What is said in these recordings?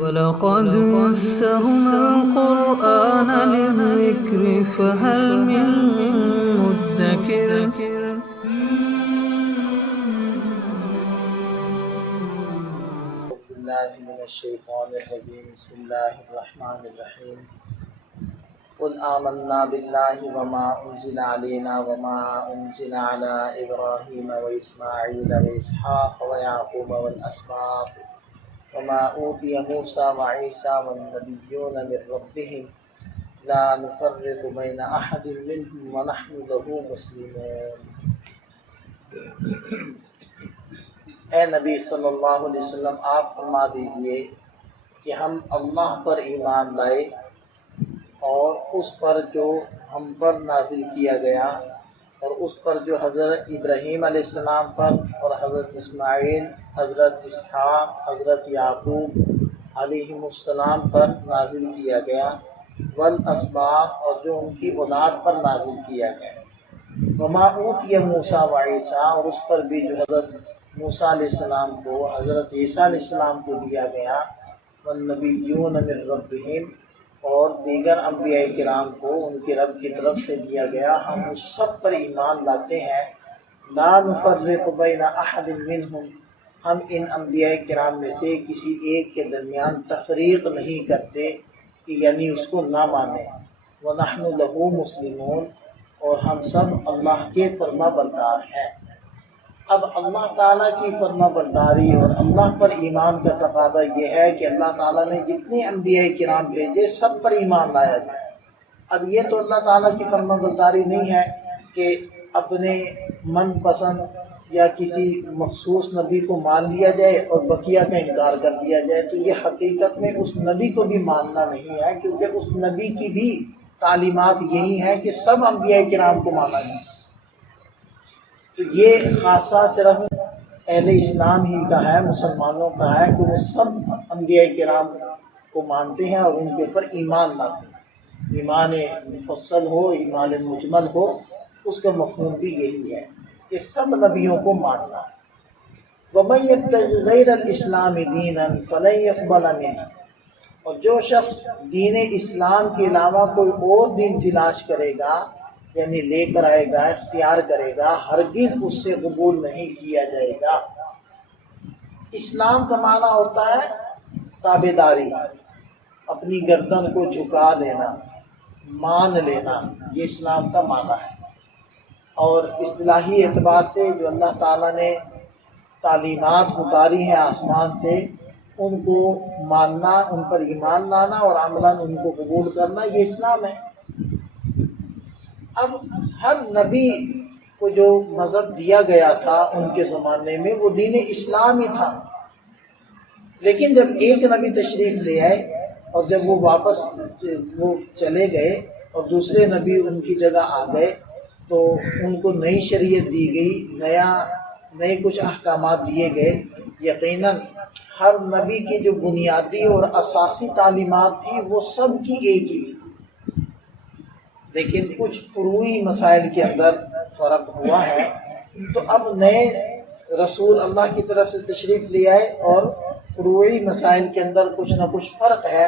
وَلَقَدْ يَسَّرْنَا الْقُرْآنَ لِلذِّكْرِ فَهَلْ مِن مُّدَّكِرٍ بالله من الشيطان الرجيم بسم الله الرحمن الرحيم قل آمنا بالله وما أنزل علينا وما أنزل على إبراهيم وإسماعيل وإسحاق ويعقوب والأسباط وما أوتي موسى وعيسى والنبيون من ربهم لا نفرق بين أحد منهم ونحن له مسلمون۔ اے نبی صلی اللہ علیہ وسلم آپ فرما دیجئے کہ ہم اللہ پر ایمان لائے اور اس پر جو ہم پر نازل کیا گیا اور اس پر جو حضرت ابراہیم علیہ السلام پر اور حضرت اسماعیل، حضرت اسحاق، حضرت یعقوب علیہ السلام پر نازل کیا گیا، والاسباط اور جو ان کی اولاد پر نازل کیا گیا، وما اوتی موسیٰ و عیسیٰ اور اس پر بھی جو حضرت موسیٰ علیہ السلام کو، حضرت عیسیٰ علیہ السلام کو دیا گیا، والنبیون من ربہم اور دیگر انبیاء کرام کو ان کے رب کی طرف سے دیا گیا، ہم اس سب پر ایمان لاتے ہیں۔ لا نفرق بین احد منہم، ہم ان انبیاء کرام میں سے کسی ایک کے درمیان تفریق نہیں کرتے کہ یعنی اس کو نہ مانیں۔ وَنَحْنُ لَهُ مُسْلِمُونَ اور ہم سب اللہ کے فرما بردار ہیں۔ اب اللہ تعالیٰ کی فرما برداری اور اللہ پر ایمان کا تقاضا یہ ہے کہ اللہ تعالیٰ نے جتنے انبیاء کرام بھیجے سب پر ایمان لایا جائے۔ اب یہ تو اللہ تعالیٰ کی فرما برداری نہیں ہے کہ اپنے من پسند یا کسی مخصوص نبی کو مان لیا جائے اور بقیہ کا انکار کر دیا جائے، تو یہ حقیقت میں اس نبی کو بھی ماننا نہیں ہے، کیونکہ اس نبی کی بھی تعلیمات یہی ہیں کہ سب انبیاء کرام کو مانا جائے۔ تو یہ خاصہ صرف اہل اسلام ہی کا ہے، مسلمانوں کا ہے کہ وہ سب انبیاء کرام کو مانتے ہیں اور ان کے اوپر ایمان لاتے ہیں۔ ایمان مفصل ہو، ایمان مجمل ہو، اس کا مفہوم بھی یہی ہے کہ سب نبیوں کو ماننا۔ وَمَن يَبْتَغِ غَيْرَ الْإِسْلَامِ دِينًا فَلَن يُقْبَلَ مِنْهُ اور جو شخص دین اسلام کے علاوہ کوئی اور دین تلاش کرے گا، یعنی لے کر آئے گا، اختیار کرے گا، ہرگز اس سے قبول نہیں کیا جائے گا۔ اسلام کا معنی ہوتا ہے تابعداری، اپنی گردن کو جھکا دینا، مان لینا، یہ اسلام کا معنی ہے۔ اور اصطلاحی اعتبار سے جو اللہ تعالیٰ نے تعلیمات اتاری ہیں آسمان سے، ان کو ماننا، ان پر ایمان لانا اور عملاً ان کو قبول کرنا، یہ اسلام ہے۔ اب ہر نبی کو جو مذہب دیا گیا تھا ان کے زمانے میں وہ دین اسلام ہی تھا، لیکن جب ایک نبی تشریف لے آئے اور جب وہ واپس وہ چلے گئے اور دوسرے نبی ان کی جگہ آ گئے تو ان کو نئی شریعت دی گئی، نئے کچھ احکامات دیے گئے۔ یقیناً ہر نبی کی جو بنیادی اور اساسی تعلیمات تھی وہ سب کی ایک ہی تھی، لیکن کچھ فروعی مسائل کے اندر فرق ہوا ہے۔ تو اب نئے رسول اللہ کی طرف سے تشریف لے آئے اور فروعی مسائل کے اندر کچھ نہ کچھ فرق ہے۔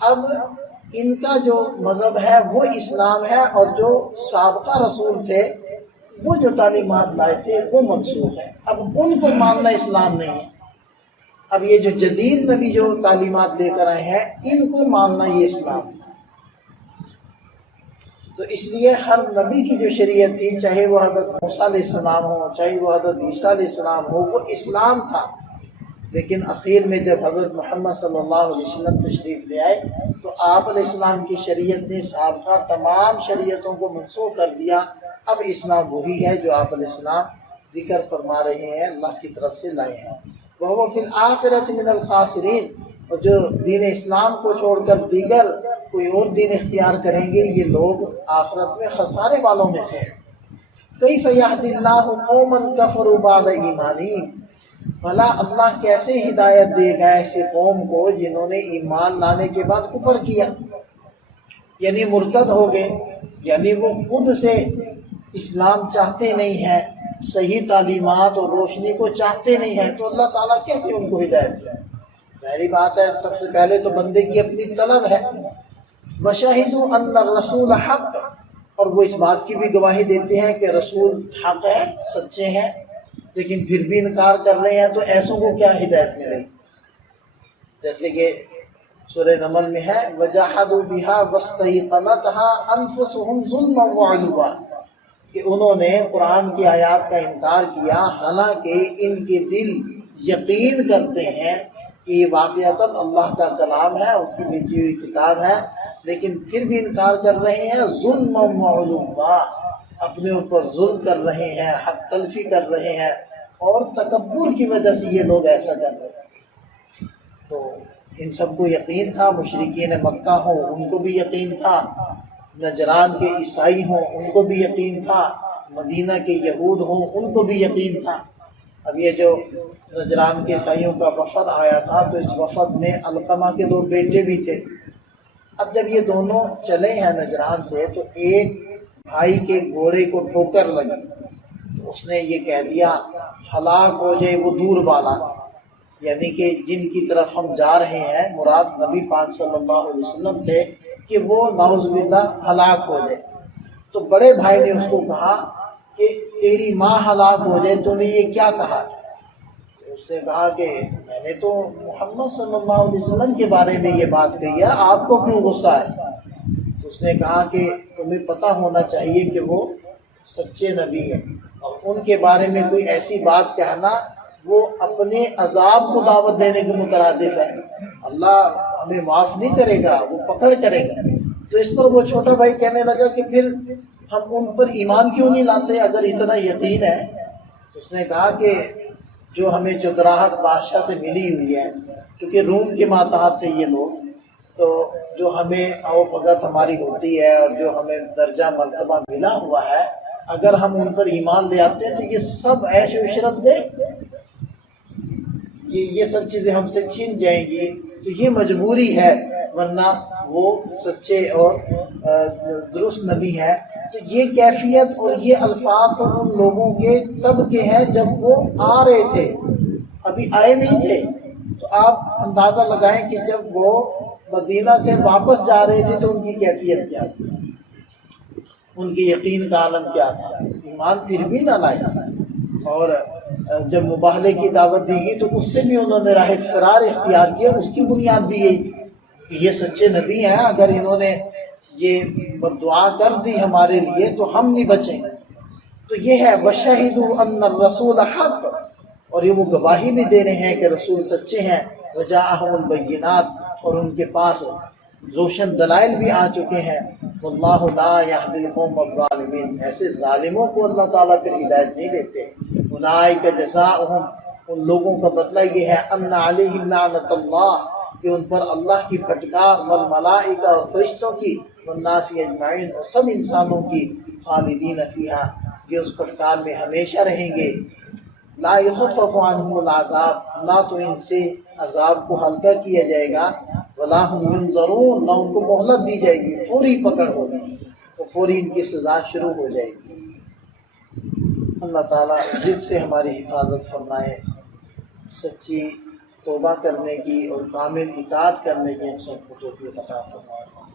اب ان کا جو مذہب ہے وہ اسلام ہے، اور جو سابقہ رسول تھے وہ جو تعلیمات لائے تھے وہ منسوخ ہے، اب ان کو ماننا اسلام نہیں ہے۔ اب یہ جو جدید نبی جو تعلیمات لے کر آئے ہیں ان کو ماننا یہ اسلام ہے۔ تو اس لیے ہر نبی کی جو شریعت تھی، چاہے وہ حضرت موسیٰ علیہ السلام ہو، چاہے وہ حضرت عیسیٰ علیہ السلام ہو، وہ اسلام تھا۔ لیکن اخیر میں جب حضرت محمد صلی اللہ علیہ وسلم تشریف لے آئے تو آپ علیہ السلام کی شریعت نے سابقہ تمام شریعتوں کو منسوخ کر دیا۔ اب اسلام وہی ہے جو آپ علیہ السلام ذکر فرما رہے ہیں، اللہ کی طرف سے لائے ہیں۔ وَهُوَ فِي الْآخِرَةِ مِنَ الْخَاسِرِينَ اور جو دین اسلام کو چھوڑ کر دیگر کوئی اور دین اختیار کریں گے یہ لوگ آخرت میں خسارے والوں میں سے ہیں۔ کیف یہدی اللہ قوما کفروا بعد ایمانہم بھلا اللہ کیسے ہدایت دے گا ایسے قوم کو جنہوں نے ایمان لانے کے بعد کفر کیا، یعنی مرتد ہو گئے، یعنی وہ خود سے اسلام چاہتے نہیں ہیں، صحیح تعلیمات اور روشنی کو چاہتے نہیں ہیں، تو اللہ تعالیٰ کیسے ان کو ہدایت دے؟ ظاہری بات ہے سب سے پہلے تو بندے کی اپنی طلب ہے. وَشَهِدُوا أَنَّ الرَّسُولَ حَقٌّ، اور وہ اس بات کی بھی گواہی دیتے ہیں کہ رسول حق ہے، سچے ہیں، لیکن پھر بھی انکار کر رہے ہیں. تو ایسوں کو کیا ہدایت ملے گی؟ جیسے کہ سورہ نمل میں ہے وَجَحَدُوا بِهَا وَاسْتَيْقَنَتْهَا أَنفُسُهُمْ ظُلْمًا وَعُلُوًّا، کہ انہوں نے قرآن کی آیات کا انکار کیا حالانکہ ان کے دل یقین کرتے ہیں کہ یہ واقعتاً اللہ کا کلام ہے، اس کی بھیجی ہوئی کتاب ہے، لیکن پھر بھی انکار کر رہے ہیں. ظلمًا وعلوا، اپنے اوپر ظلم کر رہے ہیں، حق تلفی کر رہے ہیں، اور تکبر کی وجہ سے یہ لوگ ایسا کر رہے ہیں. تو ان سب کو یقین تھا، مشرکین مکہ ہوں ان کو بھی یقین تھا، نجران کے عیسائی ہوں ان کو بھی یقین تھا، مدینہ کے یہود ہوں ان کو بھی یقین تھا. اب یہ جو نجران کے عیسائیوں کا وفد آیا تھا تو اس وفد میں علقمہ کے 2 بیٹے بھی تھے. اب جب یہ دونوں چلے ہیں نجران سے تو ایک بھائی کے گھوڑے کو ٹھوکر لگی، تو اس نے یہ کہہ دیا ہلاک ہو جائے وہ دور والا، یعنی کہ جن کی طرف ہم جا رہے ہیں مراد نبی پاک صلی اللہ علیہ وسلم تھے کہ وہ نعوذ باللہ ہلاک ہو جائے. تو بڑے بھائی نے اس کو کہا کہ تیری ماں ہلاک ہو جائے، تو نے یہ کیا کہا؟ اس نے کہا کہ میں نے تو محمد صلی اللہ علیہ وسلم کے بارے میں یہ بات کہی ہے، آپ کو کیوں غصہ ہے؟ تو اس نے کہا کہ تمہیں پتہ ہونا چاہیے کہ وہ سچے نبی ہیں، اور ان کے بارے میں کوئی ایسی بات کہنا وہ اپنے عذاب کو دعوت دینے کے مترادف ہے. اللہ ہمیں معاف نہیں کرے گا، وہ پکڑ کرے گا. تو اس پر وہ چھوٹا بھائی کہنے لگا کہ پھر ہم ان پر ایمان کیوں نہیں لاتے اگر اتنا یقین ہے؟ اس نے کہا کہ جو ہمیں چودراہٹ بادشاہ سے ملی ہوئی ہے، کیونکہ روم کے ماتحت تھے یہ لوگ، تو جو ہمیں آؤ بھگت ہماری ہوتی ہے اور جو ہمیں درجہ مرتبہ ملا ہوا ہے، اگر ہم ان پر ایمان لے آتے ہیں تو یہ سب عیش و عشرت گئے، یہ سب چیزیں ہم سے چھین جائیں گی. تو یہ مجبوری ہے، ورنہ وہ سچے اور درست نبی ہے. تو یہ کیفیت اور یہ الفاظ تو ان لوگوں کے تب کے ہیں جب وہ آ رہے تھے، ابھی آئے نہیں تھے. تو آپ اندازہ لگائیں کہ جب وہ مدینہ سے واپس جا رہے تھے تو ان کی کیفیت کیا تھی، ان کے یقین کا عالم کیا تھا. ایمان پھر بھی نہ لائے، اور جب مباہلے کی دعوت دی گئی تو اس سے بھی انہوں نے راہ فرار اختیار کیا. اس کی بنیاد بھی یہی تھی کہ یہ سچے نبی ہیں، اگر انہوں نے یہ دعا کر دی ہمارے لیے تو ہم نہیں بچیں. تو یہ ہے وَشَهِدُوا أَنَّ الرَّسُولَ حَقٌّ، اور یہ وہ گواہی بھی دے رہے ہیں کہ رسول سچے ہیں. وَجَاءَهُمُ الْبَيِّنَاتُ، اور ان کے پاس روشن دلائل بھی آ چکے ہیں. وَاللَّهُ لَا يَهْدِي الْقَوْمَ الظَّالِمِينَ، ایسے ظالموں کو اللہ تعالیٰ پھر ہدایت نہیں دیتے. اولئک جزاؤہم، ان لوگوں کا بدلہ یہ ہے ان علیہم لعنت اللہ، کہ ان پر اللہ کی پھٹکار، والملائکہ، اور فرشتوں کی، والناس اجمعین، اور سب انسانوں کی، خالدین فیہا، یہ اس پھٹکار میں ہمیشہ رہیں گے. لا یخفف عنہم العذاب، نہ تو ان سے عذاب کو ہلکا کیا جائے گا، ولا هم ینظرون، نہ ان کو مہلت دی جائے گی، فوری پکڑ ہوگی، تو فوری ان کی سزا شروع ہو جائے گی. اللہ تعالیٰ ضد سے ہماری حفاظت فرمائے، سچی توبہ کرنے کی اور کامل اطاعت کرنے کی ہم سب کو توفیق عطا فرمائے.